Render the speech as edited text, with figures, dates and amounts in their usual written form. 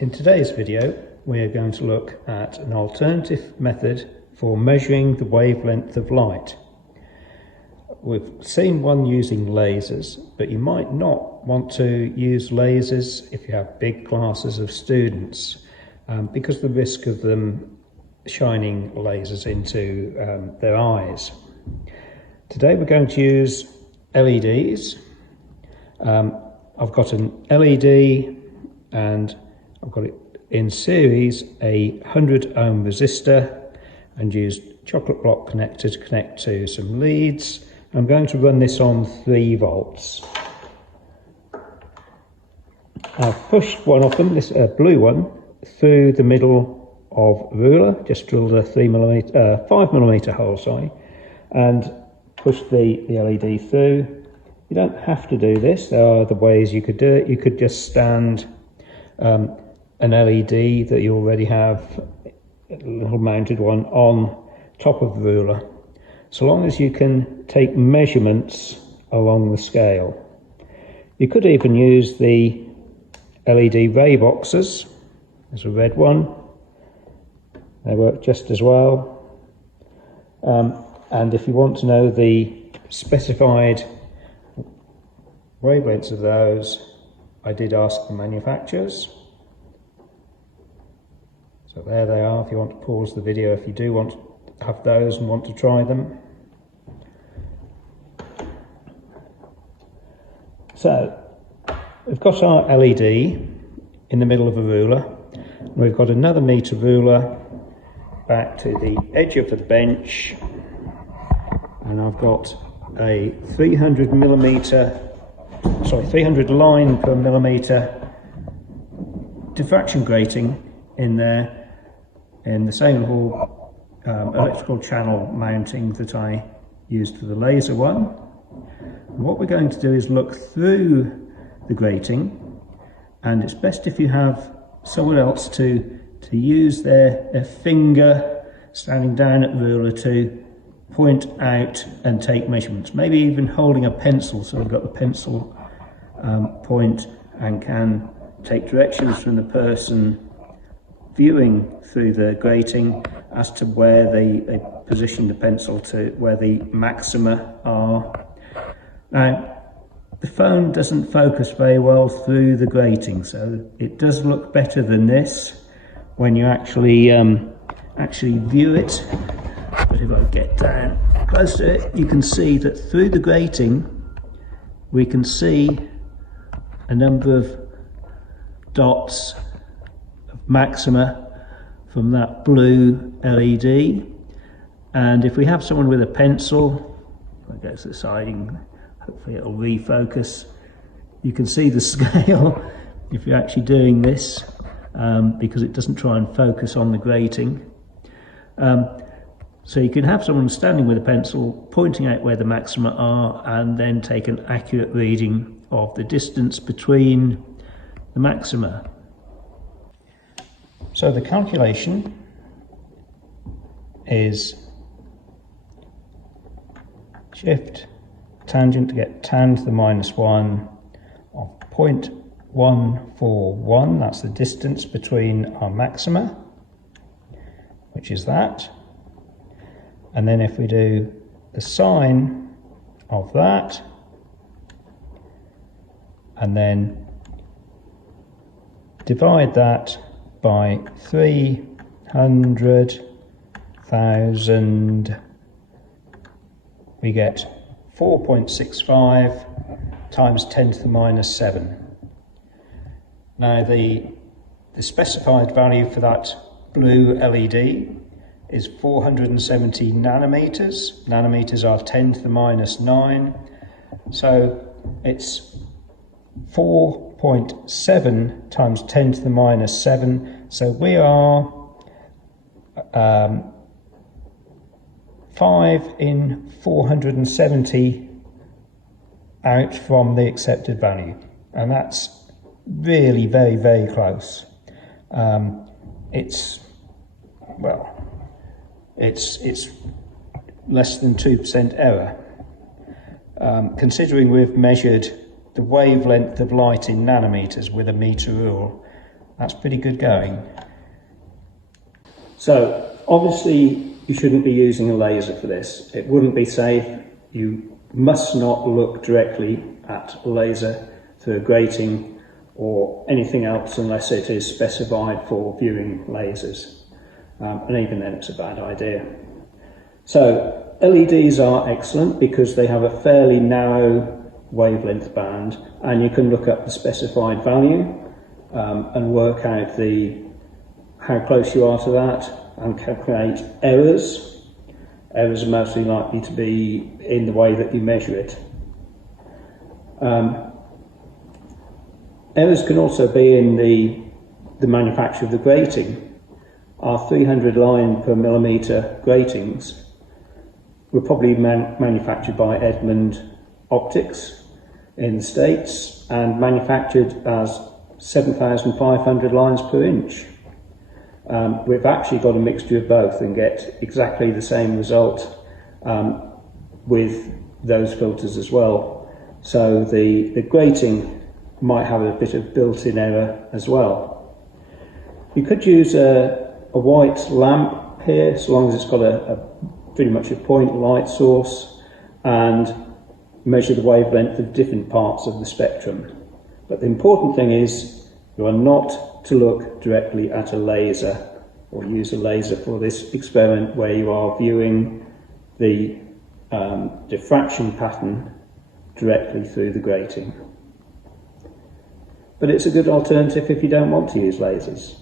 In today's video, we are going to look at an alternative method for measuring the wavelength of light. We've seen one using lasers, but you might not want to use lasers if you have big classes of students, because of the risk of them shining lasers into their eyes. Today we're going to use LEDs. I've got an LED and I've got it in series a 100 ohm resistor and used chocolate block connector to connect to some leads. I'm going to run this on 3 volts. I've pushed one of them, this blue one, through the middle of a ruler, just drilled a 5mm hole, and pushed the LED through. You don't have to do this, there are other ways you could do it. You could just stand an LED that you already have, a little mounted one, on top of the ruler, so long as you can take measurements along the scale. You could even use the LED ray boxes. There's a red one, they work just as well. And if you want to know the specified wavelengths of those, I did ask the manufacturers. So there they are, if you want to pause the video if you do want to have those and want to try them. So we've got our LED in the middle of a ruler. We've got another meter ruler back to the edge of the bench, and I've got a 300 line per millimeter diffraction grating in there, in the same little electrical channel mounting that I used for the laser one. And what we're going to do is look through the grating, and it's best if you have someone else to use their finger standing down at the ruler to point out and take measurements, maybe even holding a pencil so we've got the pencil point and can take directions from the person viewing through the grating as to where they position the pencil to where the maxima are. Now, the phone doesn't focus very well through the grating, so it does look better than this when you actually view it. But if I get down close to it, you can see that through the grating we can see a number of dots of maxima from that blue LED. And if we have someone with a pencil, if I go to the side, hopefully it'll refocus. You can see the scale if you're actually doing this, because it doesn't try and focus on the grating. So you can have someone standing with a pencil pointing out where the maxima are and then take an accurate reading of the distance between the maxima. So the calculation is shift tangent to get tan to the -1 of 0.141, that's the distance between our maxima, which is that. And then if we do the sine of that, and then divide that by 300,000, we get 4.65 times 10 to the -7. Now the specified value for that blue LED is 470 nanometers. Nanometers are 10 to the -9, so it's 4.7 times 10 to the -7, so we are 5 in 470 out from the accepted value, and that's really very, very close. It's less than 2% error. Considering we've measured the wavelength of light in nanometers with a meter rule, that's pretty good going. So obviously you shouldn't be using a laser for this. It wouldn't be safe. You must not look directly at a laser through a grating or anything else unless it is specified for viewing lasers. And even then it's a bad idea. So LEDs are excellent because they have a fairly narrow wavelength band, and you can look up the specified value and work out how close you are to that and calculate errors. Errors are mostly likely to be in the way that you measure it. Errors can also be in the manufacture of the grating. Our 300 line per millimetre gratings were probably manufactured by Edmund Optics in the States and manufactured as 7,500 lines per inch. We've actually got a mixture of both and get exactly the same result with those filters as well. So the grating might have a bit of built-in error as well. You could use a white lamp here, so long as it's got pretty much a point light source, and measure the wavelength of different parts of the spectrum. But the important thing is you are not to look directly at a laser or use a laser for this experiment where you are viewing the diffraction pattern directly through the grating. But it's a good alternative if you don't want to use lasers.